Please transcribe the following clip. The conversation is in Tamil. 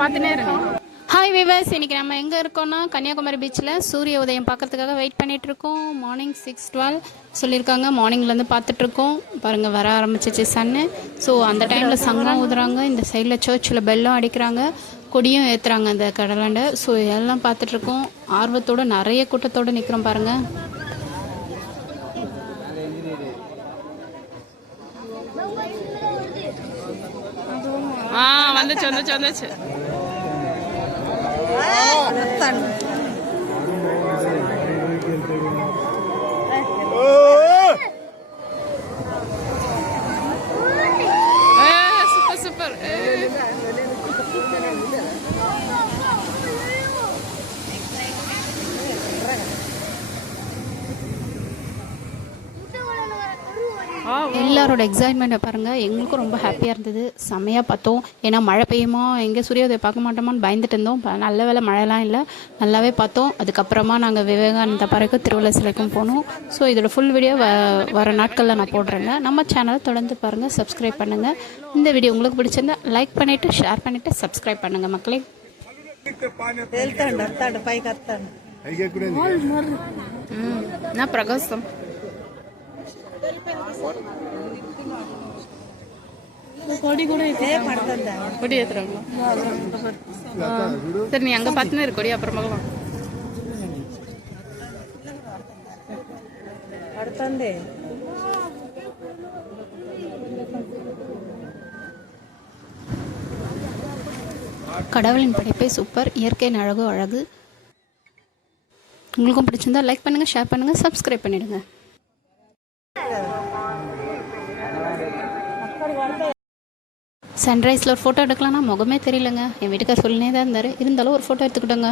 பார்த்துனே இருங்க. ஹாய் விவர்ஸ், இன்றைக்கி நம்ம எங்கே இருக்கோன்னா கன்னியாகுமரி பீச்சில் சூரிய உதயம் பார்க்கறதுக்காக வெயிட் பண்ணிகிட்ருக்கோம். மார்னிங் 6:12 சொல்லியிருக்காங்க. மார்னிங்லேருந்து பார்த்துட்ருக்கோம். பாருங்கள், வர ஆரம்பிச்சிச்சு சன்னு. ஸோ அந்த டைமில் சங்கம் ஊதுறாங்க. இந்த சைடில் சர்ச்சில் பெல்லும் அடிக்கிறாங்க, கொடியும் ஏற்றுறாங்க அந்த கடலாண்ட. ஸோ எல்லாம் பார்த்துட்ருக்கோம். ஆர்வத்தோடு நிறைய கூட்டத்தோடு நிற்கிறோம் பாருங்கள். வந்துச்சு வந்துச்சு வந்துச்சு. Super super. எல்லாரோட எக்ஸைட்மெண்ட்டை பாருங்கள். எங்களுக்கும் ரொம்ப ஹாப்பியாக இருந்தது. செம்மையாக பார்த்தோம். ஏன்னா மழை பெய்யுமா, எங்கே சூரியோதயம் பார்க்க மாட்டோமான்னு பயந்துட்டு இருந்தோம். நல்ல வேலை மழைலாம் இல்லை, நல்லாவே பார்த்தோம். அதுக்கப்புறமா நாங்கள் விவேகானந்த பார்க்கும் திருவள்ளுவர் சிலைக்கும் போனோம். ஸோ இதோட ஃபுல் வீடியோ வர நாட்களில் நான் போடுறேங்க. நம்ம சேனலை தொடர்ந்து பாருங்கள், சப்ஸ்கிரைப் பண்ணுங்கள். இந்த வீடியோ உங்களுக்கு பிடிச்சிருந்தா லைக் பண்ணிவிட்டு ஷேர் பண்ணிவிட்டு சப்ஸ்கிரைப் பண்ணுங்கள் மக்களே. நான் பிரகாசம் கொடி கூட கொடி ஏத்துறாங்களா? சரி, நீ அங்க பார்த்துன்னு இரு கொடி, அப்புறமா கடவுளின் படைப்பே சூப்பர். இயற்கையின் அழகு அழகு. உங்களுக்கும் பிடிச்சிருந்தா லைக் பண்ணுங்கள், ஷேர் பண்ணுங்கள், சப்ஸ்கிரைப் பண்ணிடுங்க. சன்ரைஸில் ஒரு ஃபோட்டோ எடுக்கலாம்னா முகமே தெரியலங்க. என் வீட்டுக்கார் சொல்லினே தான் இருந்தார். இருந்தாலும் ஒரு ஃபோட்டோ எடுத்துக்கிட்டோங்க.